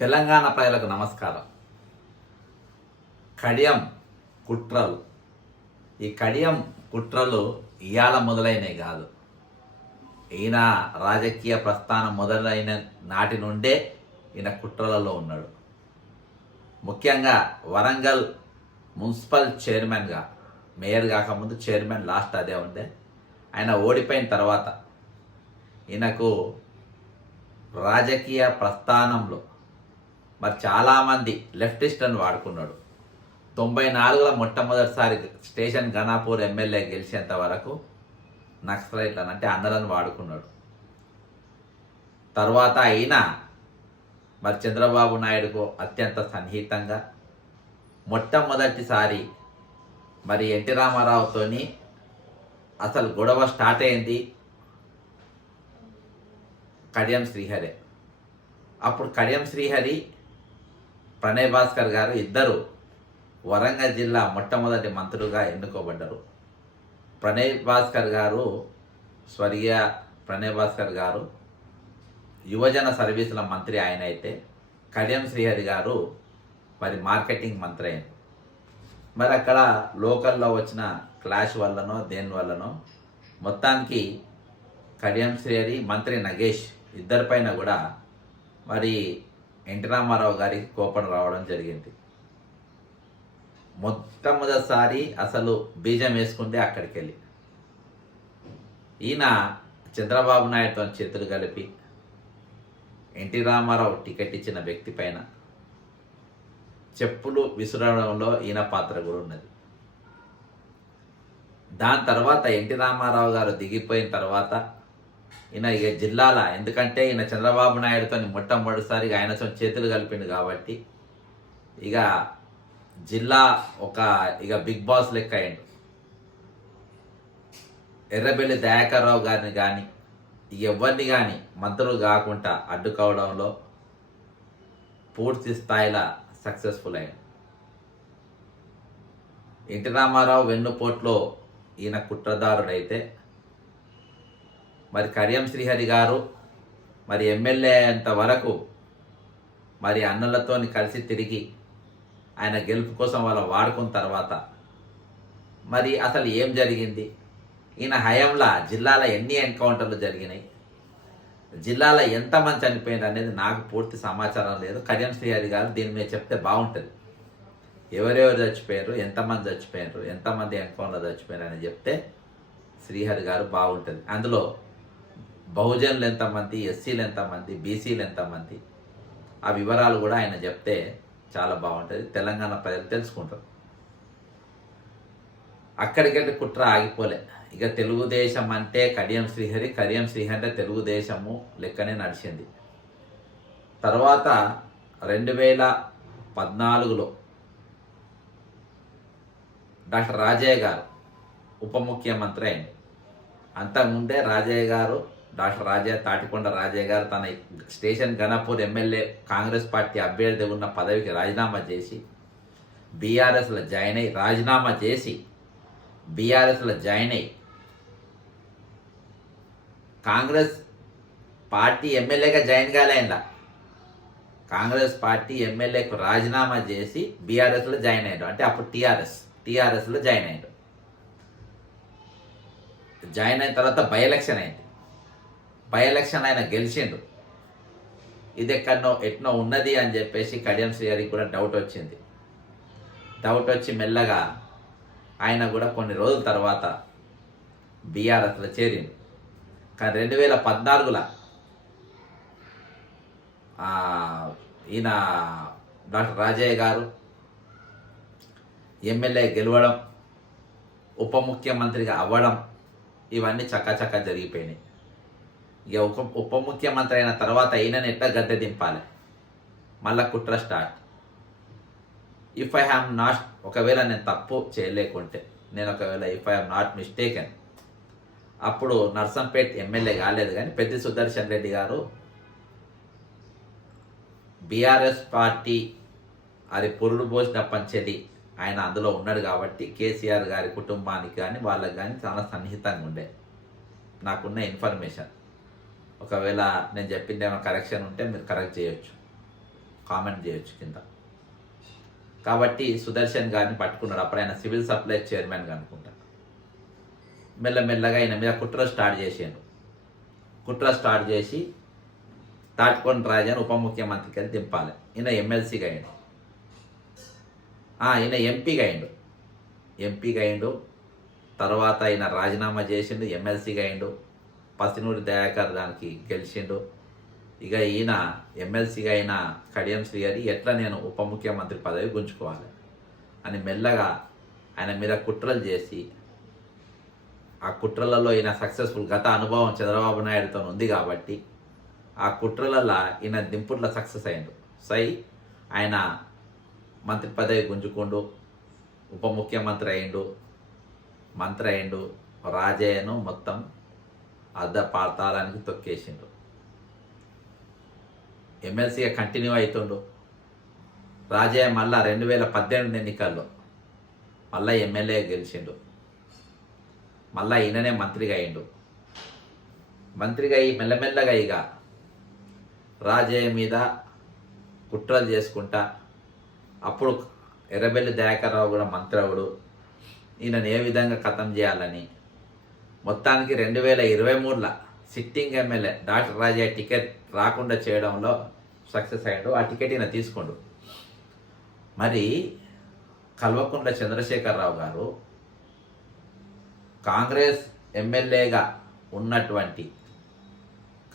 తెలంగాణ ప్రజలకు నమస్కారం. కడియం కుట్రలు. ఈ కడియం కుట్రలు ఇవాళ మొదలైనవి కాదు. ఈయన రాజకీయ ప్రస్థానం మొదలైన నాటి నుండే ఈయన కుట్రలలో ఉన్నాడు. ముఖ్యంగా వరంగల్ మున్సిపల్ చైర్మన్గా మేయర్ కాకముందు చైర్మన్ లాస్ట్ అదే ఉండే. ఆయన ఓడిపోయిన తర్వాత ఈయనకు రాజకీయ ప్రస్థానంలో మరి చాలామంది లెఫ్టిస్ట్లను వాడుకున్నాడు. తొంభై నాలుగులో మొట్టమొదటిసారి స్టేషన్ ఘనాపూర్ ఎమ్మెల్యే గెలిచేంత వరకు నక్సలైట్లను అంటే అందరం వాడుకున్నాడు. తర్వాత అయిన మరి చంద్రబాబు నాయుడుకు అత్యంత సన్నిహితంగా మొట్టమొదటిసారి మరి ఎన్టీ రామారావుతోని అసలు గొడవ స్టార్ట్ అయింది కడియం శ్రీహరి. అప్పుడు కడియం శ్రీహరి ప్రణయ్ భాస్కర్ గారు ఇద్దరు వరంగల్ జిల్లా మొట్టమొదటి మంత్రులుగా ఎన్నుకోబడ్డారు. ప్రణయ్ భాస్కర్ గారు స్వర్గీయ ప్రణయ్ భాస్కర్ గారు యువజన సర్వీసుల మంత్రి ఆయన అయితే కడియం శ్రీహరి గారు మరి మార్కెటింగ్ మంత్రి అయింది మరి అక్కడ లోకల్లో వచ్చిన క్లాష్ వల్లనో దేని వల్లనో మొత్తానికి కడియం శ్రీహరి మంత్రి నగేష్ ఇద్దరిపైన కూడా మరి ఎన్టీ రామారావు గారికి కోపం రావడం జరిగింది. మొట్టమొదటిసారి అసలు బీజం వేసుకుంటే అక్కడికి వెళ్ళి ఈయన చంద్రబాబు నాయుడుతో చేతులు కలిపి ఎన్టీ రామారావు టికెట్ ఇచ్చిన వ్యక్తి పైన చెప్పులు విసురడంలో ఈయన పాత్ర కూడా ఉన్నది. దాని తర్వాత ఎన్టీ రామారావు గారు దిగిపోయిన తర్వాత ఈయన ఇక జిల్లాల? ఎందుకంటే ఈయన చంద్రబాబు నాయుడుతో మొట్టమొదటిసారిగా ఆయనతో చేతులు కలిపిండు కాబట్టి ఇక జిల్లా ఒక ఇక బిగ్ బాస్ లెక్క అయ్యండు. ఎర్రబెల్లి దయాకర్రావు గారిని కానీ ఎవరిని కానీ మంత్రులు కాకుండా అడ్డుకోవడంలో పూర్తి స్థాయిలో సక్సెస్ఫుల్ అయ్యాడు. ఎన్టీ రామారావు వెన్నుపోట్లో ఈయన కుట్రదారుడైతే మరి కరియం శ్రీహరి గారు మరి ఎమ్మెల్యే అంత వరకు మరి అన్నలతోని కలిసి తిరిగి ఆయన గెలుపు కోసం వాళ్ళ వాడుకున్న తర్వాత మరి అసలు ఏం జరిగింది? ఈయన హయాంలో జిల్లాలో ఎన్ని ఎన్కౌంటర్లు జరిగినాయి? జిల్లాలో ఎంతమంది చనిపోయింది అనేది నాకు పూర్తి సమాచారం లేదు. కళ్యాణ్ శ్రీహరి గారు దీని మీద చెప్తే బాగుంటుంది. ఎవరెవరు చచ్చిపోయారు? ఎంతమంది చచ్చిపోయారు? ఎంతమంది ఎన్కౌంటర్ చచ్చిపోయారు అని చెప్తే శ్రీహరి గారు బాగుంటుంది. అందులో బహుజనులు ఎంతమంది ఎస్సీలు ఎంతమంది బీసీలు ఎంతమంది? ఆ వివరాలు కూడా ఆయన చెప్తే చాలా బాగుంటుంది. తెలంగాణ ప్రజలు తెలుసుకుంటారు. అక్కడికెళ్ళి కుట్ర ఆగిపోలే. ఇక తెలుగుదేశం అంటే కడియం శ్రీహరి కడియం శ్రీహరి అంటే తెలుగుదేశము లెక్కనే నడిచింది. తర్వాత రెండు వేల పద్నాలుగులో డాక్టర్ రాజయ్య గారు ఉప ముఖ్యమంత్రి అయింది అంతకుముందే రాజయ్య గారు డాక్టర్ రాజా తాటికొండ రాజే గారు తన station Ghanpur MLA Congress party అభ్యర్థి ఉన్న పదవికి రాజీనామా చేసి బీఆర్ఎస్లో జాయిన్ అయ్యి రాజీనామా చేసి బీఆర్ఎస్లో జాయిన్ అయ్యి కాంగ్రెస్ పార్టీ ఎమ్మెల్యేగా జాయిన్ కాలేదా? కాంగ్రెస్ పార్టీ ఎమ్మెల్యేకు రాజీనామా చేసి బీఆర్ఎస్లో జాయిన్ అయ్యాడు. అంటే అప్పుడు టీఆర్ఎస్ టీఆర్ఎస్లో జాయిన్ అయ్యాడు. జాయిన్ అయిన తర్వాత బై ఎలక్షన్ అయింది. బై ఎలక్షన్ ఆయన గెలిచిండు. ఇది ఎక్కడనో ఎట్నో ఉన్నది అని చెప్పేసి కడియం శ్రీహరికి కూడా డౌట్ వచ్చింది. డౌట్ వచ్చి మెల్లగా ఆయన కూడా కొన్ని రోజుల తర్వాత బీఆర్ఎస్లో చేరింది కానీ రెండు వేల పద్నాలుగులో ఈయన డాక్టర్ రాజయ్య గారు ఎమ్మెల్యే గెలవడం ఉప ముఖ్యమంత్రిగా అవ్వడం ఇవన్నీ చక్కచక్క జరిగిపోయినాయి. ఉప ఉప ముఖ్యమంత్రి అయిన తర్వాత ఈయనని ఎట్లా గద్దె దింపాలి? మళ్ళా కుట్ర start. If I am not ఒకవేళ నేను తప్పు చేయలేకుంటే నేను ఒకవేళ if I am not mistaken అప్పుడు నర్సంపేట్ ఎమ్మెల్యే కాలేదు కానీ పెద్ది సుదర్శన్ రెడ్డి గారు బీఆర్ఎస్ పార్టీ అది పురుడు పోసిన పంచెది. ఆయన అందులో ఉన్నాడు కాబట్టి కేసీఆర్ గారి కుటుంబానికి కానీ వాళ్ళకి కానీ చాలా సన్నిహితంగా ఉండే. నాకున్న ఇన్ఫర్మేషన్. ఒకవేళ నేను చెప్పింది ఏమైనా కరెక్షన్ ఉంటే మీరు కరెక్ట్ చేయొచ్చు. కామెంట్ చేయొచ్చు కింద. కాబట్టి సుదర్శన్ గారిని పట్టుకున్నాడు. అప్పుడు ఆయన సివిల్ సప్లై చైర్మన్ అనుకుంటా. మెల్లమెల్లగా ఆయన మీద కుట్ర స్టార్ట్ చేసాడు. కుట్ర స్టార్ట్ చేసి తాటికొండ రాజాను ఉప ముఖ్యమంత్రికి వెళ్ళి దింపాలి. ఈయన ఎమ్మెల్సీగా అయ్యాడు ఈయన ఎంపీగా అయ్యాడు ఎంపీగా అయ్యాడు తర్వాత ఆయన రాజీనామా చేసిండు. ఎమ్మెల్సీగా అయ్యాడు పసినూరి దయాకర్ దానికి గెలిచిండు. ఇక ఈయన ఎమ్మెల్సీగా అయిన కడియం శ్రీహరి ఎట్లా నేను ఉప ముఖ్యమంత్రి పదవి గుంజుకోవాలి? అని మెల్లగా ఆయన మీద కుట్రలు చేసి ఆ కుట్రలలో ఈయన సక్సెస్ఫుల్ గత అనుభవం చంద్రబాబు నాయుడుతో ఉంది కాబట్టి ఆ కుట్రలలో ఈయన దింపుట్ల సక్సెస్ అయ్యిండు. సై ఆయన మంత్రి పదవి గుంజుకుండు ఉప ముఖ్యమంత్రి అయిండు మంత్రి అయిండు రాజయ్యను మొత్తం అర్ధ పాతాళానికి తొక్కేసిండు ఎమ్మెల్సీగా కంటిన్యూ అవుతుండు రాజయ్య మళ్ళా రెండు వేల పద్దెనిమిది ఎన్నికల్లో మళ్ళా ఎమ్మెల్యే గెలిచిండు మళ్ళా ఈయననే మంత్రిగా అయిండు. మంత్రిగా అయ్యి మెల్లమెల్లగా ఇక రాజయ్య మీద కుట్రలు చేసుకుంటా అప్పుడు ఎర్రబెల్లి దయాకర్రావు కూడా మంత్రి అవుడు ఈయనను ఏ విధంగా ఖతం చేయాలని మొత్తానికి రెండు వేల ఇరవై మూడులో sitting MLA doctor Rajaiah ticket రాకుండా చేయడంలో సక్సెస్ అయ్యాడు. ఆ టికెట్ ఈయన తీసుకోండు. మరి కల్వకుంట్ల చంద్రశేఖరరావు గారు కాంగ్రెస్ ఎమ్మెల్యేగా ఉన్నటువంటి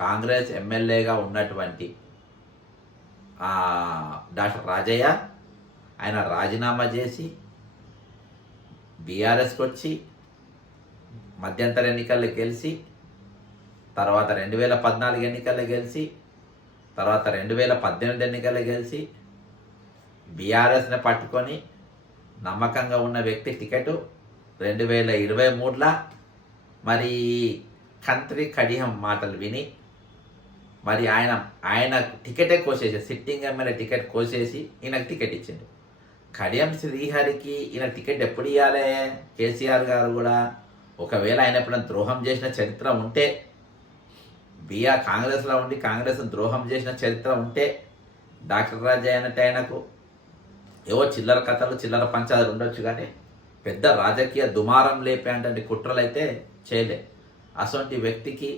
కాంగ్రెస్ ఎమ్మెల్యేగా ఉన్నటువంటి డాక్టర్ రాజయ్య ఆయన రాజీనామా చేసి బీఆర్ఎస్కి వచ్చి మధ్యంతర ఎన్నికల్లో గెలిచి తర్వాత రెండు వేల పద్నాలుగు ఎన్నికల్లో గెలిచి తర్వాత రెండు వేల పద్దెనిమిది ఎన్నికల్లో గెలిచి బీఆర్ఎస్ని పట్టుకొని నమ్మకంగా ఉన్న వ్యక్తి టికెట్ రెండు వేల ఇరవై మూడులో. మరి కంత్రి కడియం మాటలు విని మరి ఆయన ఆయన టికెటే కోసేసి సిట్టింగ్ ఎమ్మెల్యే టికెట్ కోసేసి ఈయనకు టికెట్ ఇచ్చిండు. కడియం శ్రీహరికి ఈయన టికెట్ ఎప్పుడు ఇవ్వాలి కేసీఆర్ గారు కూడా ఒకవేళ ఆయన ఎప్పుడైనా ద్రోహం చేసిన చరిత్ర ఉంటే బీఆర్ కాంగ్రెస్లో ఉండి కాంగ్రెస్ ద్రోహం చేసిన చరిత్ర ఉంటే డాక్టర్ రాజయ్య అన్నట్టు ఆయనకు ఏవో చిల్లర కథలు చిల్లర పంచాలు ఉండొచ్చు కానీ పెద్ద రాజకీయ దుమారం లేపేటువంటి కుట్రలు అయితే చేయలే. అటువంటి వ్యక్తికి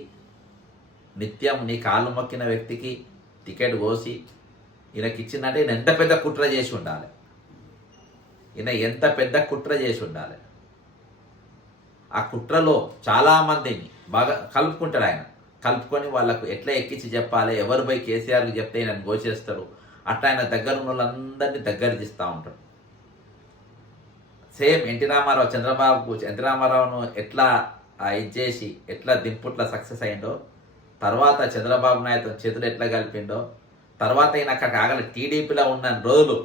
నిత్యం నీ కాళ్ళు మొక్కిన వ్యక్తికి టికెట్ కోసి ఈయనకి ఇచ్చిందంటే ఈయన ఎంత పెద్ద కుట్ర చేసి ఉండాలి? ఈయన ఎంత పెద్ద కుట్ర చేసి ఉండాలి? ఆ కుట్రలో చాలామందిని బాగా కలుపుకుంటాడు ఆయన. కలుపుకొని వాళ్ళకు ఎట్లా ఎక్కించి చెప్పాలి ఎవరు పోయి కేసీఆర్కి చెప్తే నన్ను గోచేస్తారు అట్లా ఆయన దగ్గర ఉన్న వాళ్ళందరినీ దగ్గర తీస్తూ ఉంటాడు. Same NT Rama Rao Chandrababu NT రామారావును ఎట్లా ఆ, ఇది చేసి ఎట్లా దింపుట్ల సక్సెస్ అయిందో తర్వాత చంద్రబాబు నాయుడు చేతులు ఎట్లా కలిపిండో తర్వాత ఈయన అక్కడ కాగల టీడీపీలో ఉన్న రోజులు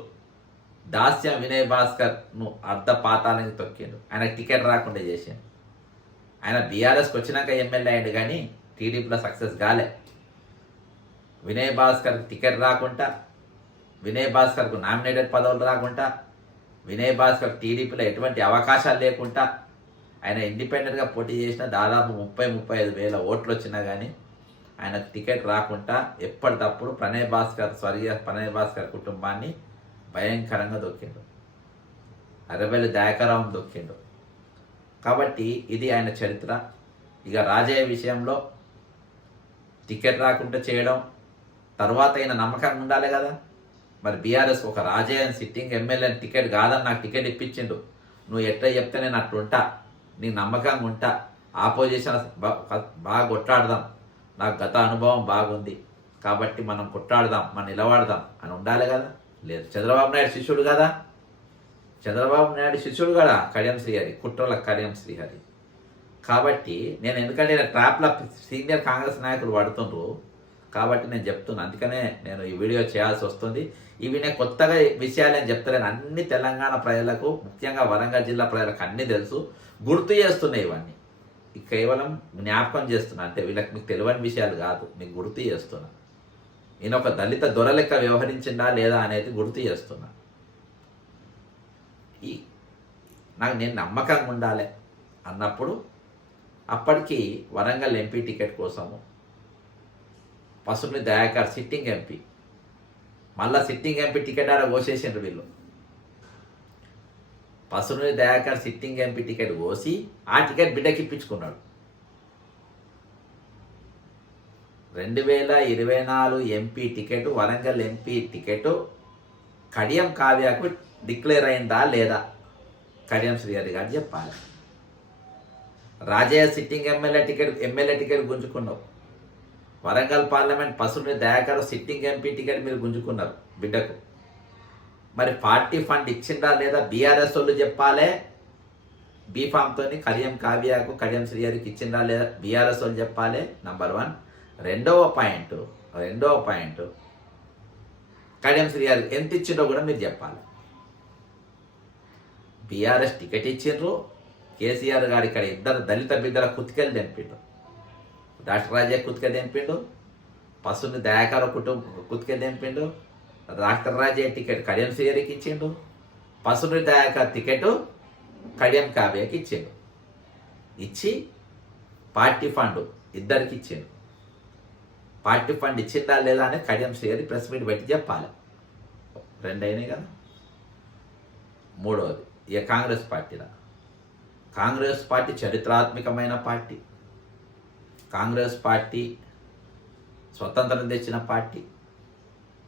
దాస్యం వినయ్ భాస్కర్ను అర్ధ పాతాలని తొక్కిండు. ఆయన టికెట్ రాకుండా చేసిండు. ఆయన బీఆర్ఎస్కి వచ్చినాక ఎమ్మెల్యే అయ్యాడు కానీ టీడీపీలో సక్సెస్ కాలే. వినయ్ భాస్కర్ టికెట్ రాకుండా వినయ్ భాస్కర్కు నామినేటెడ్ పదవులు రాకుండా వినయ్ భాస్కర్ టీడీపీలో ఎటువంటి అవకాశాలు లేకుండా ఆయన ఇండిపెండెంట్గా పోటీ చేసిన దాదాపు ముప్పై ముప్పై ఐదు వేల ఓట్లు వచ్చినా కానీ ఆయన టికెట్ రాకుండా ఎప్పటికప్పుడు ప్రణయ్ భాస్కర్ స్వర్గీయ ప్రణయ్ భాస్కర్ కుటుంబాన్ని భయంకరంగా దొక్కిండు. అరవెల్లి దయాకరం దొక్కిండు. కాబట్టి ఇది ఆయన చరిత్ర. ఇక రాజయ్య విషయంలో టికెట్ రాకుండా చేయడం తర్వాత అయిన నమ్మకంగా ఉండాలి కదా. మరి బీఆర్ఎస్ ఒక రాజయ్య సిట్టింగ్ ఎమ్మెల్యే టికెట్ కాదని నాకు టికెట్ ఇప్పించిండు. నువ్వు ఎట్లా చెప్తే నేను అట్లుంటా నీకు నమ్మకంగా ఉంటా. ఆపోజిషన్ బాగా కొట్లాడదాం. నాకు గత అనుభవం బాగుంది. కాబట్టి మనం కొట్లాడదాం మనం నిలబడదాం అని ఉండాలి కదా. లేదు చంద్రబాబు నాయుడు శిష్యుడు కదా. చంద్రబాబు నాయుడు శిష్యుడు కదా కడియం శ్రీహరి కుట్రల కడియం శ్రీహరి. కాబట్టి నేను ఎందుకంటే నేను ట్రాప్ల సీనియర్ కాంగ్రెస్ నాయకులు పడుతుండ్రు కాబట్టి నేను చెప్తున్నాను అందుకనే నేను ఈ వీడియో చేయాల్సి వస్తుంది. ఇవి నేను కొత్తగా విషయాలు నేను చెప్తలేను. అన్ని తెలంగాణ ప్రజలకు ముఖ్యంగా వరంగల్ జిల్లా ప్రజలకు అన్నీ తెలుసు. గుర్తు చేస్తున్నాయి ఇవన్నీ. కేవలం జ్ఞాపకం చేస్తున్నా. అంటే వీళ్ళకి మీకు తెలియని విషయాలు కాదు. మీకు గుర్తు చేస్తున్నా. నేను ఒక దళిత దొర లెక్క వ్యవహరించిందా లేదా అనేది గుర్తు చేస్తున్నా. ఈ నాకు నేను నమ్మకంగా ఉండాలి అన్నప్పుడు అప్పటికి వరంగల్ ఎంపీ టికెట్ కోసము పసుపుని దయాకర్ సిట్టింగ్ ఎంపీ. మళ్ళా సిట్టింగ్ ఎంపీ టికెట్ ఆడ కోసేసిండ్రు వీళ్ళు. పసుపుని దయాకర్ సిట్టింగ్ ఎంపీ టికెట్ కోసి ఆ టికెట్ బిడ్డకి ఇప్పించుకున్నాడు. రెండు వేల ఇరవై నాలుగు MP ticket Warangal MP ticket Kadiyam కావ్యకు declare అయిందా లేదా? కడియం శ్రీహరి గారు చెప్పాలి. Rajaiah sitting MLA ticket MLA ticket గుంజుకున్నావు Warangal parliament పసుని దయాకర్ సిట్టింగ్ ఎంపీ టికెట్ మీరు గుంజుకున్నారు బిడ్డకు. మరి పార్టీ ఫండ్ ఇచ్చిందా లేదా బీఆర్ఎస్ వాళ్ళు చెప్పాలే? బీఫామ్తో కడియం కావ్యకు కడియం శ్రీహరికి ఇచ్చిందా లేదా బీఆర్ఎస్ వాళ్ళు చెప్పాలి? నంబర్ వన్ రెండవ పాయింట్ రెండవ పాయింట్. కడియం శ్రీహరి ఎంత ఇచ్చిండో కూడా మీరు చెప్పాలి. బీఆర్ఎస్ టికెట్ ఇచ్చిండ్రు కేసీఆర్ గారు ఇక్కడ ఇద్దరు దళిత బిడ్డల కుతికలు తెంపిండు రాష్ట్రరాజే కుతిక తెంపిండు పసుని దయాకర కుటుంబ కుతిక తెంపిండు రాష్ట్రరాజే టికెట్ కడియం సీఆర్కి ఇచ్చిండు పసుని దయాకర్ టికెట్ కడియం కావ్యకి ఇచ్చిండు ఇచ్చి పార్టీ ఫండ్ ఇద్దరికి ఇచ్చిండు పార్టీ ఫండ్ ఇచ్చిందా లేదా అని కడియం సీఆర్ ప్రెస్ మీట్ పెట్టి చెప్పాలి. రెండైనాయి కదా. మూడవది ఇక కాంగ్రెస్ పార్టీలో కాంగ్రెస్ పార్టీ చరిత్రాత్మకమైన పార్టీ. కాంగ్రెస్ పార్టీ స్వతంత్రం తెచ్చిన పార్టీ.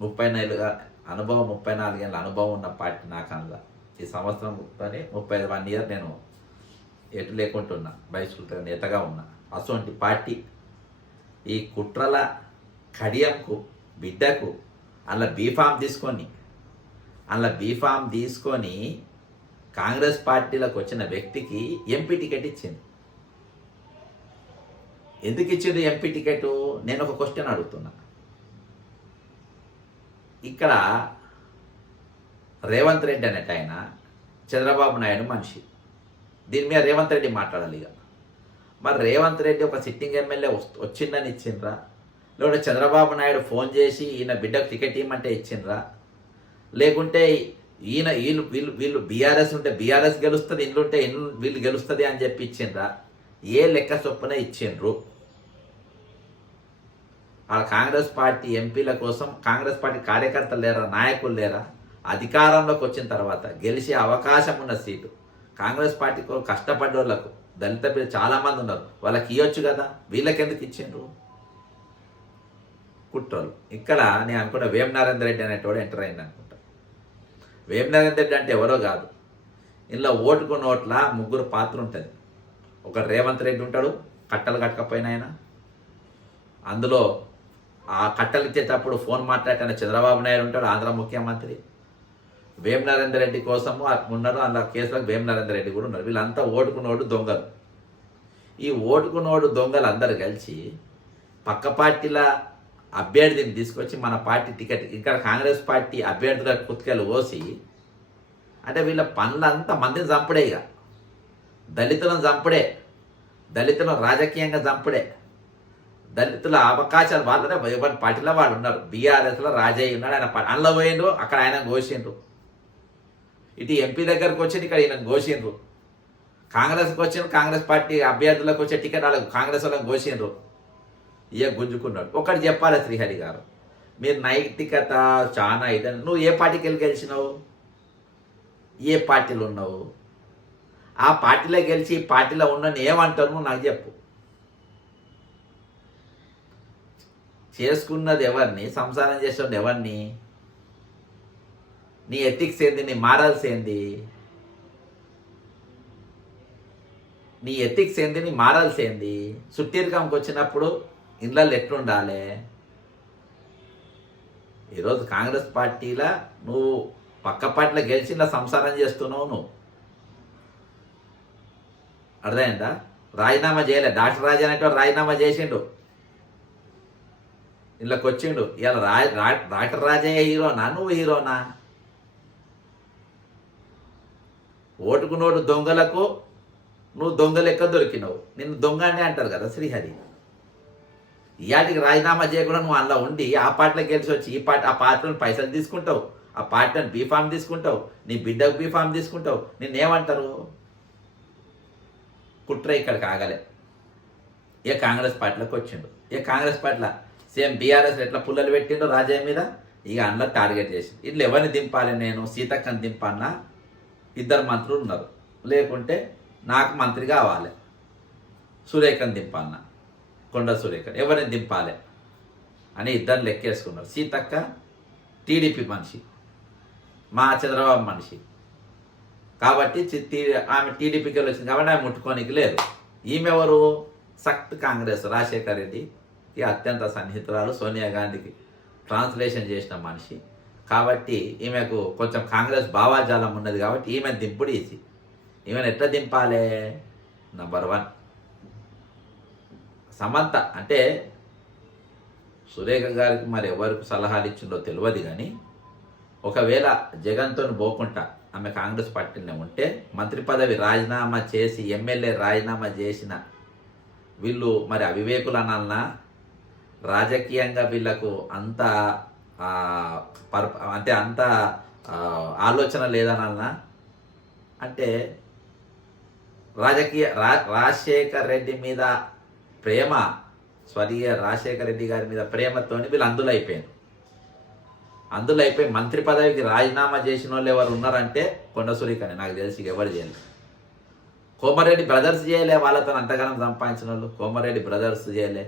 ముప్పై నెలలుగా అనుభవం ముప్పై నాలుగేళ్ళ అనుభవం ఉన్న పార్టీ నాకు అందులో ఈ సంవత్సరంతోనే ముప్పై వన్ ఇయర్ నేను ఎటు లేకుంటున్నా బయసుకుంటున్న నేతగా ఉన్నా. అటువంటి పార్టీ ఈ కుట్రల కడియంకు బిడ్డకు అలా బీఫామ్ తీసుకొని అలా బీఫామ్ తీసుకొని కాంగ్రెస్ పార్టీలోకి వచ్చిన వ్యక్తికి ఎంపీ టికెట్ ఇచ్చింది. ఎందుకు ఇచ్చింది ఎంపీ టికెట్? నేను ఒక క్వశ్చన్ అడుగుతున్నా. ఇక్కడ రేవంత్ రెడ్డి అనేట ఆయన చంద్రబాబు నాయుడు మనిషి. దీని మీద రేవంత్ రెడ్డి మాట్లాడాలి ఇక. మరి రేవంత్ రెడ్డి ఒక సిట్టింగ్ ఎమ్మెల్యే వచ్చిందని ఇచ్చిండ్రా? లేకుంటే చంద్రబాబు నాయుడు ఫోన్ చేసి ఈయన బిడ్డకు టికెట్ ఇవ్వమంటే ఇచ్చిండ్రా? లేకుంటే ఈయన వీళ్ళు వీళ్ళు వీళ్ళు బీఆర్ఎస్ ఉంటే బీఆర్ఎస్ గెలుస్తుంది ఇల్లు ఉంటే ఇల్లు వీళ్ళు గెలుస్తుంది అని చెప్పి ఇచ్చిండ్రా? ఏ లెక్క చొప్పున ఇచ్చిండ్రు? ఆ కాంగ్రెస్ పార్టీ ఎంపీల కోసం కాంగ్రెస్ పార్టీ కార్యకర్తలు లేరా నాయకులు లేరా? అధికారంలోకి వచ్చిన తర్వాత గెలిచే అవకాశం ఉన్న సీటు. కాంగ్రెస్ పార్టీకి కష్టపడ్డ వాళ్ళకు దళిత పిల్లలు చాలామంది ఉన్నారు. వాళ్ళకి ఇవ్వచ్చు కదా? వీళ్ళకి ఎందుకు ఇచ్చిండ్రు? కుట్రోలు. ఇక్కడ నేను అనుకున్న వేం నరేందర్ రెడ్డి అనేటోడు ఎంటర్ అయింది అనుకుంటా రెడ్డి అంటే ఎవరో కాదు. ఇందులో ఓటుకు నోట్ల ముగ్గురు పాత్ర ఉంటుంది. ఒక రేవంత్ రెడ్డి ఉంటాడు కట్టలు కట్టకపోయిన ఆయన. అందులో ఆ కట్టలు ఇచ్చేటప్పుడు ఫోన్ మాట్లాడిన చంద్రబాబు నాయుడు ఉంటాడు ఆంధ్ర ముఖ్యమంత్రి. వేం రెడ్డి కోసము ఉన్నారు అందులో కేసులకు వేమనరేందర్ రెడ్డి కూడా ఉన్నారు. వీళ్ళంతా ఓటుకున్నోడు దొంగలు. ఈ ఓటుకున్నోడు దొంగలు అందరు కలిసి పక్క పార్టీల అభ్యర్థిని తీసుకొచ్చి మన పార్టీ టికెట్ ఇక్కడ కాంగ్రెస్ పార్టీ అభ్యర్థుల కుతికలు ఓసి అంటే వీళ్ళ పనులంతా మందిని చంపడే ఇక. దళితులను చంపడే దళితులను రాజకీయంగా చంపడే. దళితుల అవకాశాలు వాళ్ళనే ఎవరి పార్టీలో వాళ్ళు ఉన్నారు. బీఆర్ఎస్లో రాజయ్య ఉన్నాడు ఆయన పా- అందులో పోయిండ్రు అక్కడ ఆయన కోసిండ్రు. ఇటు ఎంపీ దగ్గరకు వచ్చి ఇక్కడ ఈయన కోసిండ్రు. కాంగ్రెస్కి వచ్చిన కాంగ్రెస్ పార్టీ అభ్యర్థులకు వచ్చే టికెట్ వాళ్ళకు కాంగ్రెస్ వాళ్ళని కోసిండ్రు. ఇక గుంజుకున్నాడు. ఒకటి చెప్పాలి శ్రీహరి గారు. మీరు నైతికత చాలా ఇదని నువ్వు ఏ పార్టీకి వెళ్ళి గెలిచినావు? ఏ పార్టీలో ఉన్నావు? ఆ పార్టీలో గెలిచి ఈ పార్టీలో ఉన్నాను ఏమంటావు నువ్వు నాకు చెప్పు. చేసుకున్నది ఎవరిని? సంసారం చేసేది ఎవరిని? నీ ఎథిక్స్ ఏంది? నీ మారల్స్ ఏంది? నీ ఎథిక్స్ ఏంది? నీ మారల్స్ ఏంది? సుట్టీర్కంకి వచ్చినప్పుడు ఇళ్ళల్లో ఎట్లుండాలి? ఈరోజు కాంగ్రెస్ పార్టీలో నువ్వు పక్క పార్టీలో గెలిచి ఇలా సంసారం చేస్తున్నావు నువ్వు. అర్థమైందా? రాజీనామా చేయలే. డాక్టర్ రాజా అనేటువంటి రాజీనామా చేసిండు. ఇళ్ళకి వచ్చిండు. ఇలా రా డాక్టర్ రాజయ్య హీరోనా? నువ్వు హీరోనా? ఓటుకు నోటు దొంగలకు నువ్వు దొంగ లెక్క దొరికినావు. నిన్ను దొంగ అంటారు కదా శ్రీహరి. ఇవాటికి రాజీనామా చేయకుండా నువ్వు అందులో ఉండి ఆ పార్టీలో గెలిచి వచ్చి ఈ పార్టీ ఆ పార్టీలో పైసలు తీసుకుంటావు. ఆ పార్టీని బీఫామ్ తీసుకుంటావు. నీ బిడ్డకు బీఫామ్ తీసుకుంటావు. నిన్నేమంటారు? కుట్ర ఇక్కడికి ఆగలే. ఏ కాంగ్రెస్ పార్టీలోకి వచ్చిండు? ఇక కాంగ్రెస్ పార్టీలో సేమ్ బీఆర్ఎస్ ఎట్లా పుల్లలు పెట్టిండో రాజయ్య మీద? ఇక అందులో టార్గెట్ చేసి ఇట్లా ఎవరిని దింపాలి నేను? సీతక్కని దింపన్నా ఇద్దరు మంత్రులు ఉన్నారు. లేకుంటే నాకు మంత్రి కావాలి. సురేఖని దింపన్నా కొండ సురేఖ ఎవరిని దింపాలి అని ఇద్దరు లెక్కేసుకున్నారు. సీతక్క టీడీపీ మనిషి మా చంద్రబాబు మనిషి. కాబట్టి ఆమె టీడీపీకి వచ్చింది కాబట్టి ఆమె ముట్టుకోనికి లేదు. ఈమె ఎవరు? సక్త్ కాంగ్రెస్ రాజశేఖర్ రెడ్డికి అత్యంత సన్నిహితురాలు సోనియా గాంధీకి ట్రాన్స్లేషన్ చేసిన మనిషి. కాబట్టి ఈమెకు కొంచెం కాంగ్రెస్ భావాజాలం ఉన్నది కాబట్టి ఈమె దింపుడు ఈజీ. ఈమెను ఎట్లా దింపాలి? Number one Samantha. అంటే సురేఖ గారికి మరి ఎవరికి సలహాలు ఇచ్చిందో తెలియదు కానీ ఒకవేళ జగన్తో పోకుండా ఆమె కాంగ్రెస్ పార్టీలో ఉంటే మంత్రి పదవి రాజీనామా చేసి ఎమ్మెల్యే రాజీనామా చేసిన వీళ్ళు మరి అవివేకులనన్నా రాజకీయంగా వీళ్ళకు అంత పర్ అంటే అంత ఆలోచన లేదనన్నా అంటే రాజకీయ రా రాజశేఖర్ రెడ్డి మీద ప్రేమ స్వర్గీయ రాజశేఖర రెడ్డి గారి మీద ప్రేమతోని వీళ్ళు అందులో అయిపోయారు అందులో అయిపోయి మంత్రి పదవికి రాజీనామా చేసిన వాళ్ళు ఎవరు ఉన్నారంటే కొండసూరికని నాకు తెలిసి ఎవరు చేయలేదు. కోమరెడ్డి బ్రదర్స్ చేయలే వాళ్ళతో అంతగానం సంపాదించిన వాళ్ళు. కోమరెడ్డి బ్రదర్స్ చేయలే.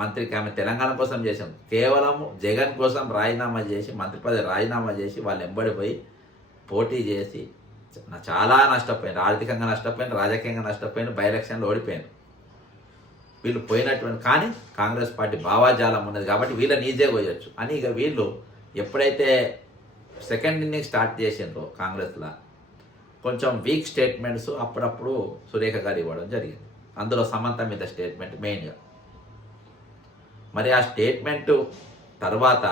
మంత్రికి ఆమె తెలంగాణ కోసం చేసాం కేవలం జగన్ కోసం రాజీనామా చేసి మంత్రి పదవి రాజీనామా చేసి వాళ్ళు ఎంబడిపోయి పోటీ చేసి చాలా నష్టపోయింది ఆర్థికంగా నష్టపోయింది రాజకీయంగా నష్టపోయింది బై ఎలక్షన్లో ఓడిపోయారు వీళ్ళు పోయినటువంటి కానీ కాంగ్రెస్ పార్టీ భావాజాలం ఉన్నది కాబట్టి వీళ్ళని ఈజీగా పోయొచ్చు అని ఇక వీళ్ళు ఎప్పుడైతే సెకండ్ ఇన్నింగ్ స్టార్ట్ చేసిండ్రో కాంగ్రెస్లో కొంచెం వీక్ స్టేట్మెంట్స్ అప్పుడప్పుడు సురేఖ గారు ఇవ్వడం జరిగింది. అందులో సమంత మీద స్టేట్మెంట్ మెయిన్గా మరి ఆ స్టేట్మెంట్ తర్వాత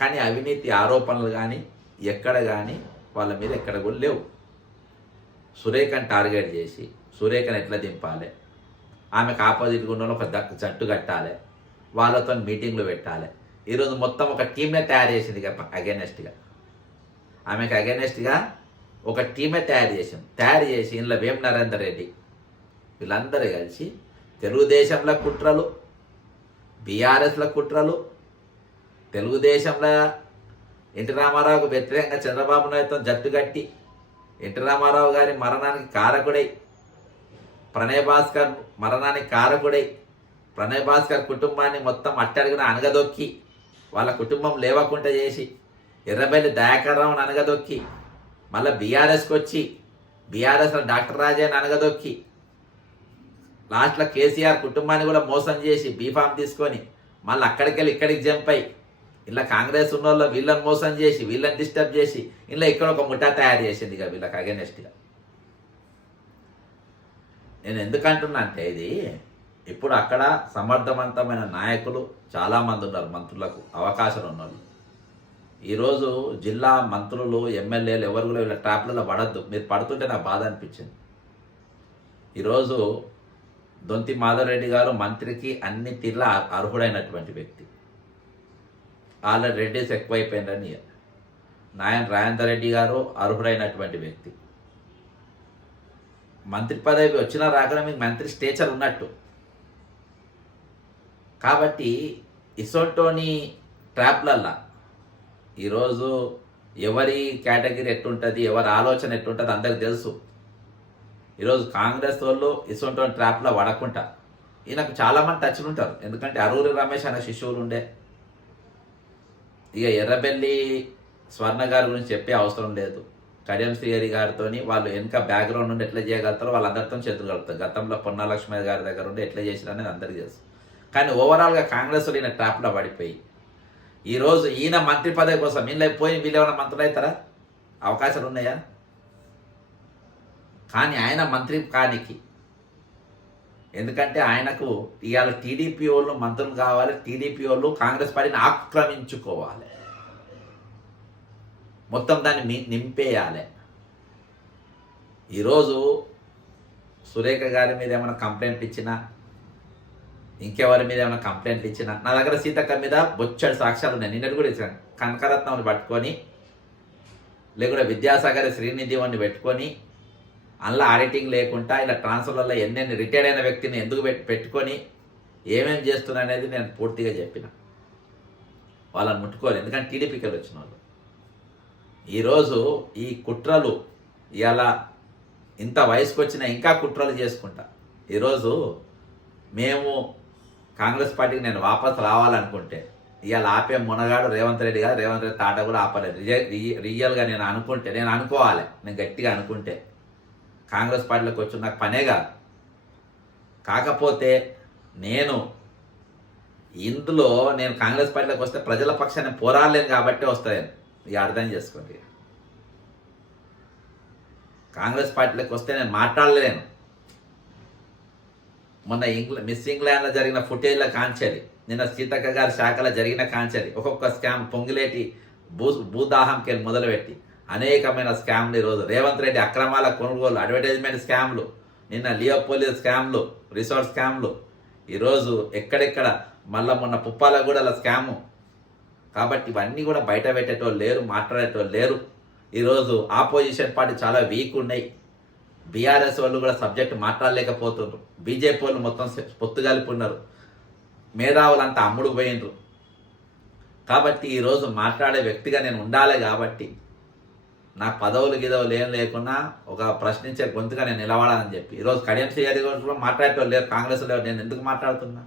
కానీ అవినీతి ఆరోపణలు కానీ ఎక్కడ కానీ వాళ్ళ మీద ఎక్కడ కూడా లేవు. సురేఖను టార్గెట్ చేసి సురేఖను ఎట్లా దింపాలి? ఆమెకు ఆపోజిట్గా ఉన్న ఒక జట్టు కట్టాలి. వాళ్ళతో మీటింగ్లు పెట్టాలి. ఈరోజు మొత్తం ఒక టీమే తయారు చేసింది ఇక అగెనెస్ట్గా ఆమెకు అగెనెస్ట్గా ఒక టీమే తయారు చేసింది. తయారు చేసి ఇందులో వేం నరేందర్ రెడ్డి వీళ్ళందరూ కలిసి తెలుగుదేశంలో కుట్రలు బీఆర్ఎస్ల కుట్రలు తెలుగుదేశంలో ఎన్టీ రామారావుకు వ్యతిరేకంగా చంద్రబాబు నాయుడుతో జట్టు కట్టి ఎన్టీ రామారావు గారి మరణానికి కారకుడై ప్రణయ్ భాస్కర్ మరణానికి కారకుడై ప్రణయ్ భాస్కర్ కుటుంబాన్ని మొత్తం అట్టడుగున అనగదొక్కి వాళ్ళ కుటుంబం లేవకుండా చేసి ఎర్రబెల్లి దయాకర్రావుని అనగదొక్కి మళ్ళీ బీఆర్ఎస్కి వచ్చి బీఆర్ఎస్లో డాక్టర్ రాజాని అనగదొక్కి లాస్ట్లో కేసీఆర్ కుటుంబాన్ని కూడా మోసం చేసి బీఫామ్ తీసుకొని మళ్ళీ అక్కడికి వెళ్ళి ఇక్కడికి జంపై ఇలా కాంగ్రెస్ ఉన్న వాళ్ళు వీళ్ళని మోసం చేసి వీళ్ళని డిస్టర్బ్ చేసి ఇలా ఇక్కడ ఒక ముఠా తయారు చేసింది ఇక వీళ్ళకి అగెనెస్ట్గా నేను ఎందుకంటున్నా అంటే ఇది ఇప్పుడు అక్కడ సమర్థవంతమైన నాయకులు చాలామంది ఉన్నారు మంత్రులకు అవకాశాలు ఉన్నారు ఈరోజు జిల్లా మంత్రులు ఎమ్మెల్యేలు ఎవరు కూడా వీళ్ళ ట్రాప్లలో పడద్దు. మీరు పడుతుంటే నాకు బాధ అనిపించింది. ఈరోజు దొంతి మాధవరెడ్డి గారు మంత్రికి అన్ని తీర్ల అర్హుడైనటువంటి వ్యక్తి. ఆల్రెడీ రెడ్డిస్ ఎక్కువైపోయిందని నాయన రాజేందర్ రెడ్డి గారు అర్హుడైనటువంటి వ్యక్తి. మంత్రి పదవి వచ్చినా రాకుండా మీకు మంత్రి స్టేచర్ ఉన్నట్టు. కాబట్టి ఇసోంటోని ట్రాప్లల్లా ఈరోజు ఎవరి కేటగిరీ ఎట్టుంటుంది ఎవరి ఆలోచన ఎట్టుంటుంది అందరికి తెలుసు. ఈరోజు కాంగ్రెస్ వాళ్ళు ఇసోంటోని ట్రాప్లో పడకుండా ఈయనకు చాలామంది టచ్లు ఉంటారు. ఎందుకంటే అరూరి రమేష్ అనే శిశువులు ఉండే. ఇక ఎర్రబెల్లి స్వర్ణ గారి గురించి చెప్పే అవసరం లేదు. కడియం శ్రీహరి గారితో వాళ్ళు వెనక బ్యాక్గ్రౌండ్ నుండి ఎట్లా చేయగలుగుతారో వాళ్ళందరితో చేతులు కలుపుతారు. గతంలో పొన్నాలక్ష్మి గారి దగ్గర ఉండి ఎట్లా చేసిన అనేది అందరికీ తెలుసు. కానీ ఓవరాల్గా కాంగ్రెస్ ఈయన ట్రాప్లో పడిపోయి ఈరోజు ఈయన మంత్రి పదవి కోసం వీళ్ళు పోయి వీళ్ళు ఏమైనా మంత్రులు అవుతారా? అవకాశాలు ఉన్నాయా? కానీ ఆయన మంత్రి కానికి. ఎందుకంటే ఆయనకు ఇవాళ టీడీపీ వాళ్ళు మంత్రులు కావాలి టీడీపీ వాళ్ళు కాంగ్రెస్ పార్టీని ఆక్రమించుకోవాలి. మొత్తం దాన్ని మీ నింపేయాలి. ఈరోజు సురేఖ గారి మీద ఏమైనా కంప్లైంట్ ఇచ్చినా ఇంకెవరి మీద ఏమైనా కంప్లైంట్లు ఇచ్చినా నా దగ్గర సీతక్క మీద బొచ్చడి సాక్ష్యాలు ఉన్నాయి. నిన్నటి కూడా ఇచ్చాను. కనకరత్నం పట్టుకొని లేకుంటే విద్యాసాగర్ శ్రీనిధి పెట్టుకొని అందులో ఆడిటింగ్ లేకుండా ఇలా ట్రాన్స్ఫర్లలో ఎన్నెన్ని రిటైర్డ్ అయిన వ్యక్తిని ఎందుకు పెట్టుకొని ఏమేమి చేస్తున్నా అనేది నేను పూర్తిగా చెప్పిన. వాళ్ళని ముట్టుకోరు. ఎందుకంటే టీడీపీకి వచ్చిన వాళ్ళు. ఈరోజు ఈ కుట్రలు ఇలా ఇంత వయసుకు వచ్చినా ఇంకా కుట్రలు చేసుకుంటా. ఈరోజు మేము కాంగ్రెస్ పార్టీకి నేను వాపసు రావాలనుకుంటే ఇవాళ ఆపే మునగాడు రేవంత్ రెడ్డి గారు రేవంత్ రెడ్డి తాట కూడా ఆపలేదు. రియ రియల్గా నేను అనుకుంటే నేను అనుకోవాలి నేను గట్టిగా అనుకుంటే. కాంగ్రెస్ పార్టీలోకి వచ్చి నాకు పనే కాదు. కాకపోతే నేను ఇందులో నేను కాంగ్రెస్ పార్టీలోకి వస్తే ప్రజల పక్షాన్ని పోరాడలేను కాబట్టి వస్తాయని. ఇక అర్థం చేసుకోండి. కాంగ్రెస్ పార్టీలోకి వస్తే నేను మాట్లాడలేను. మొన్న ఇంగ్లా మిస్ ఇంగ్లాండ్లో జరిగిన ఫుటేజ్ల కాంచెలి నిన్న సీతక్క గారి శాఖలో జరిగిన కాంచెలి ఒక్కొక్క స్కామ్ పొంగిలేటి భూ భూదాహంకి మొదలుపెట్టి అనేకమైన స్కామ్లు ఈరోజు. రేవంత్ రెడ్డి అక్రమాల కొనుగోలు అడ్వర్టైజ్మెంట్ స్కామ్లు నిన్న లియోపోలియో స్కామ్లు రిసార్ట్ స్కామ్లు. ఈరోజు ఎక్కడెక్కడ మళ్ళా మొన్న పుప్పాలగూడల స్కాము కాబట్టి ఇవన్నీ కూడా బయట పెట్టేటోళ్ళు లేరు మాట్లాడేటోళ్ళు లేరు. ఈరోజు ఆపోజిషన్ పార్టీ చాలా వీక్ ఉన్నాయి. బీఆర్ఎస్ వాళ్ళు కూడా సబ్జెక్ట్ మాట్లాడలేకపోతున్నారు. బీజేపీ వాళ్ళు మొత్తం సె- పొత్తు కలిపి మేధావులంతా అమ్ముడు పోయినరు కాబట్టి ఈరోజు మాట్లాడే వ్యక్తిగా నేను ఉండాలి కాబట్టి నా పదవులు గిదవులు ఏం లేకున్నా ఒక ప్రశ్నించే గొంతుగా నేను నిలబడాలని చెప్పి. ఈరోజు కడియం సిఆర్ కూడా మాట్లాడేటోళ్ళు లేరు. కాంగ్రెస్ లేరు నేను ఎందుకు మాట్లాడుతున్నా?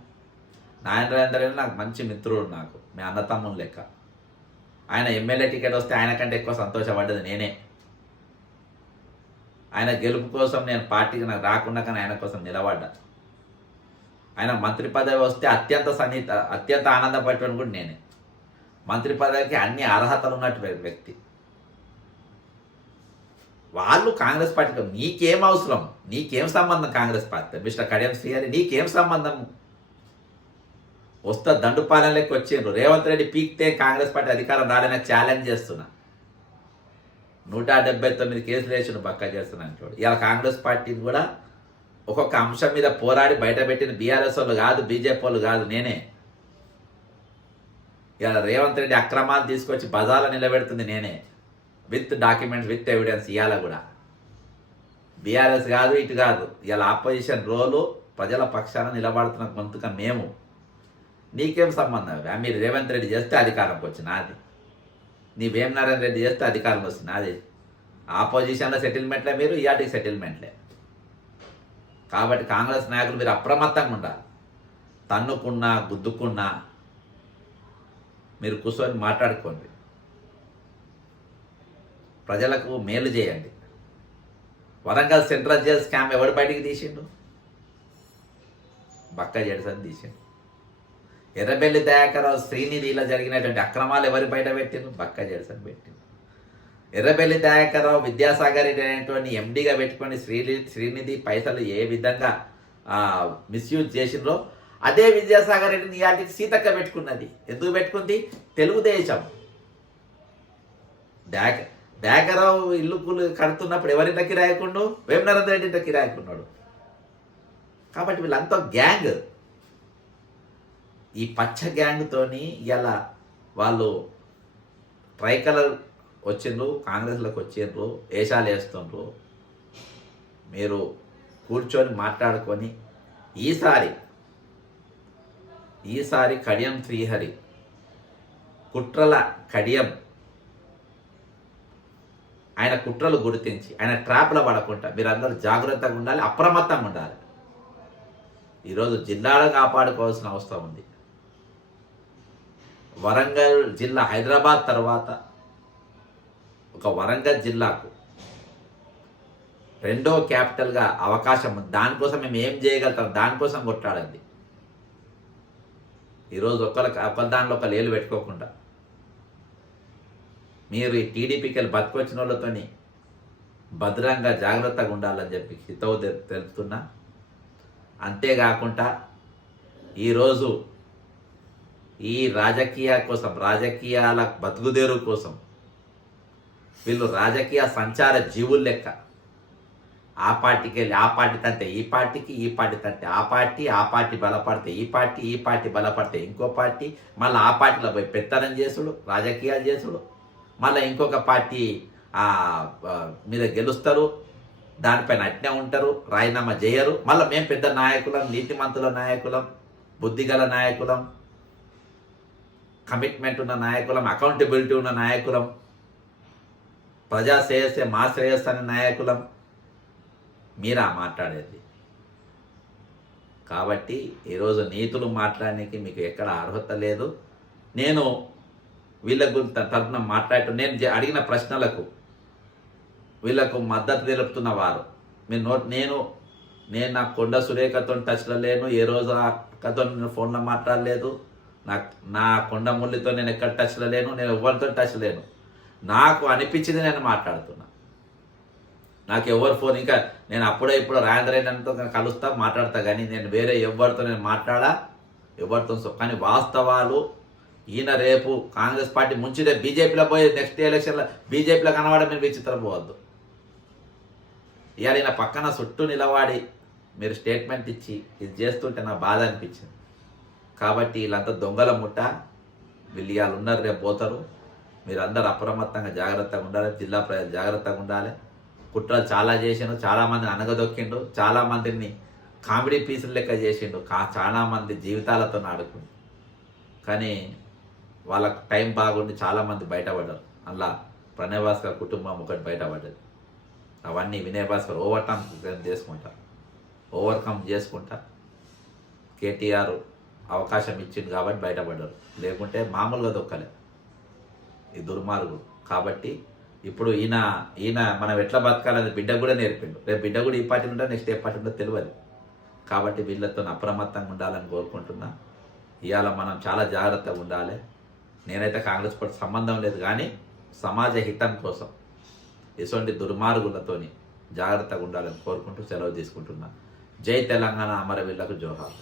నారాయణ రెడ్డి నాకు మంచి మిత్రుడు నాకు మీ అన్నతమ్ముని లెక్క. ఆయన ఎమ్మెల్యే టికెట్ వస్తే ఆయన కంటే ఎక్కువ సంతోషపడ్డది నేనే. ఆయన గెలుపు కోసం నేను పార్టీకి నాకు రాకుండా కానీ ఆయన కోసం నిలబడ్డా. ఆయన మంత్రి పదవి వస్తే అత్యంత సన్నిహిత అత్యంత ఆనందపడేవాడు కూడా నేనే. మంత్రి పదవికి అన్ని అర్హతలు ఉన్నట్టు వ్యక్తి. వాళ్ళు కాంగ్రెస్ పార్టీలో నీకేం అవసరం? నీకేం సంబంధం కాంగ్రెస్ పార్టీ? మిస్టర్ కడియం శ్రీహరి నీకేం సంబంధం? వస్తా దండుపాలెంలోకి వచ్చిండ్రు. రేవంత్ రెడ్డి పీక్తే కాంగ్రెస్ పార్టీ అధికారం రాలేదని ఛాలెంజ్ చేస్తున్నా. నూట డెబ్బై తొమ్మిది కేసులు వేసిన పక్కా చేస్తున్నాను చూడు ఇలా కాంగ్రెస్ పార్టీని కూడా ఒక్కొక్క అంశం మీద పోరాడి బయట పెట్టిన బీఆర్ఎస్ వాళ్ళు కాదు బీజేపీ వాళ్ళు కాదు నేనే. ఇలా రేవంత్ రెడ్డి అక్రమాలు తీసుకొచ్చి బజార్లో నిలబెడుతుంది నేనే. విత్ డాక్యుమెంట్స్ విత్ ఎవిడెన్స్ ఇవాళ కూడా. బీఆర్ఎస్ కాదు ఇటు కాదు. ఇలా ఆపోజిషన్ రోలు ప్రజల పక్షాన నిలబడుతున్న గొంతుక మేము. నీకేం సంబంధం మీరు రేవంత్ రెడ్డి చేస్తే అధికారంకి వచ్చి నాది. నీ వేమనారాయణ రెడ్డి చేస్తే అధికారం వస్తుంది నాది. ఆపోజిషన్లో సెటిల్మెంట్లే మీరు ఇయాటికి సెటిల్మెంట్లే కాబట్టి కాంగ్రెస్ నాయకులు మీరు అప్రమత్తంగా ఉండాలి. తన్నుకున్నా గుద్దుకున్నా మీరు కూర్చొని మాట్లాడుకోండి. ప్రజలకు మేలు చేయండి. వరంగల్ సెంట్రల్ జైల్ స్కామ్ ఎవడు బయటికి తీసిండు? బక్క జడ్సన్ తీసిండు. ఎర్రబెల్లి దయాకరావు శ్రీనిధిలో జరిగినటువంటి అక్రమాలు ఎవరు బయట పెట్టిండు బక్క జడ్సన్ పెట్టిండు ఎర్రబెల్లి దయాకరావు విద్యాసాగర్ అనేటువంటి ఎండిగా పెట్టుకొని శ్రీని శ్రీనిధి పైసలు ఏ విధంగా మిస్యూజ్ చేసిండ్రో అదే విద్యాసాగర్ రెడ్డిని ఇలాంటి సీతక్క పెట్టుకున్నది. ఎందుకు పెట్టుకుంది? తెలుగుదేశం. డాక డాకరావు ఇల్లు పులు కడుతున్నప్పుడు ఎవరింట కిరాయకుండు? వేమనరేంద్ర రెడ్డి ఇంట కిరాయకున్నాడు. కాబట్టి వీళ్ళంతా గ్యాంగ్. ఈ పచ్చ గ్యాంగ్తోని ఇలా వాళ్ళు ట్రై కలర్ వచ్చిండ్రు కాంగ్రెస్లోకి వచ్చిండ్రు వేషాలు వేస్తుండ్రు. మీరు కూర్చొని మాట్లాడుకొని ఈసారి ఈసారి కడియం శ్రీహరి కుట్రల కడియం ఆయన కుట్రలు గుర్తించి ఆయన ట్రాప్లో పడకుండా మీరందరూ జాగ్రత్తగా ఉండాలి అప్రమత్తంగా ఉండాలి. ఈరోజు జిల్లాలో కాపాడుకోవాల్సిన అవసరం ఉంది. వరంగల్ జిల్లా హైదరాబాద్ తర్వాత ఒక వరంగల్ జిల్లాకు రెండో క్యాపిటల్గా అవకాశం ఉంది. దానికోసం మేము ఏం చేయగలుగుతాం? దానికోసం కొట్లాడండి. ఈరోజు ఒకళ్ళ ఒకరి దానిలో ఒకరు ఏలు పెట్టుకోకుండా. మీరు ఈ టీడీపీకి వెళ్ళి బతికొచ్చిన వాళ్ళతోని భద్రంగా జాగ్రత్తగా ఉండాలని చెప్పి హితవు తెలుపుతున్నా. అంతేకాకుండా ఈరోజు ఈ రాజకీయ కోసం రాజకీయాల బతుకుదేరు కోసం వీళ్ళు రాజకీయ సంచార జీవులు లెక్క. ఆ పార్టీకి వెళ్ళి ఆ పార్టీ తంటే ఈ పార్టీకి ఈ పార్టీ తంటే ఆ పార్టీ ఆ పార్టీ బలపడితే ఈ పార్టీ ఈ పార్టీ బలపడితే ఇంకో పార్టీ మళ్ళీ ఆ పార్టీలో పోయి పెత్తనం చేసుడు రాజకీయాలు చేసుడు. మళ్ళీ ఇంకొక పార్టీ మీద గెలుస్తారు దానిపైన అట్నే ఉంటారు రాజీనామా చేయరు మళ్ళీ మేము పెద్ద నాయకులం నీతిమంతుల నాయకులం బుద్ధిగల నాయకులం కమిట్మెంట్ ఉన్న నాయకులం అకౌంటబిలిటీ ఉన్న నాయకులం ప్రజా శ్రేయస్సే మా శ్రేయస్సు అనే నాయకులం. మీరా మాట్లాడేది? కాబట్టి ఈరోజు నీతులు మాట్లాడడానికి మీకు ఎక్కడ అర్హత లేదు. నేను వీళ్ళ గురించి తరఫున మాట్లాడటం నేను జ- అడిగిన ప్రశ్నలకు వీళ్ళకు మద్దతు తెలుపుతున్న వారు. మీరు నోట్ నేను నేను నా కొండ సురేఖతో టచ్లో లేను. ఏ రోజు ఆ కథను నేను ఫోన్లో మాట్లాడలేదు. నా నా కొండ ముల్లితో నేను ఎక్కడ టచ్లో లేను నేను ఎవరితో టచ్ లేను. నాకు అనిపించింది నేను మాట్లాడుతున్నా. నాకు ఎవరు ఫోన్ ఇంకా నేను అప్పుడే ఇప్పుడు రాయంద్రేనతో కలుస్తా మాట్లాడతా కానీ నేను వేరే ఎవరితో నేను మాట్లాడా? ఎవరితో కానీ వాస్తవాలు ఈయన రేపు కాంగ్రెస్ పార్టీ ముంచితే బీజేపీలో పోయి నెక్స్ట్ ఎలక్షన్లో బీజేపీలో కనబడ మీరు విచిత్రం పోవద్దు. ఇవాళ ఈయన పక్కన చుట్టూ నిలబడి మీరు స్టేట్మెంట్ ఇచ్చి ఇది చేస్తుంటే నా బాధ అనిపించింది. కాబట్టి వీళ్ళంతా దొంగల ముట్ట. వీళ్ళు ఇవాళ ఉన్నారు రేపు పోతారు. మీరు అందరు అప్రమత్తంగా జాగ్రత్తగా ఉండాలి జిల్లా ప్రజలు జాగ్రత్తగా ఉండాలి. కుట్రలు చాలా చేసిండు చాలామందిని అనగదొక్కిండు చాలా మందిని కామెడీ పీసులు లెక్క చేసిండు కా చాలా మంది జీవితాలతో ఆడుకుండు కానీ వాళ్ళకు టైం బాగుండి చాలామంది బయటపడ్డారు. అలా ప్రణయ్ భాస్కర్ కుటుంబం ఒకటి బయటపడ్డది. అవన్నీ వినయ్ భాస్కర్ ఓవర్టమ్ చేసుకుంటా. ఓవర్కమ్ చేసుకుంటా. కేటీఆర్ అవకాశం ఇచ్చింది కాబట్టి బయటపడ్డారు. లేకుంటే మామూలుగా దొక్కలే ఈ దుర్మార్గుడు. కాబట్టి ఇప్పుడు ఈయన ఈయన మనం ఎట్లా బతకాలని బిడ్డ కూడా నేర్పిండు. రేపు బిడ్డ కూడా ఈ పార్టీ ఉంటే నెక్స్ట్ ఏ పార్టీ ఉంటుందో తెలియదు కాబట్టి వీళ్ళతో అప్రమత్తంగా ఉండాలని కోరుకుంటున్నా. ఇవాళ మనం చాలా జాగ్రత్తగా ఉండాలి. నేనైతే కాంగ్రెస్ పార్టీ సంబంధం లేదు కానీ సమాజ హితం కోసం ఇటువంటి దుర్మార్గులతోని జాగ్రత్తగా ఉండాలని కోరుకుంటూ సెలవు తీసుకుంటున్నా. జై తెలంగాణ అమరవీళ్ళకు జోహార్.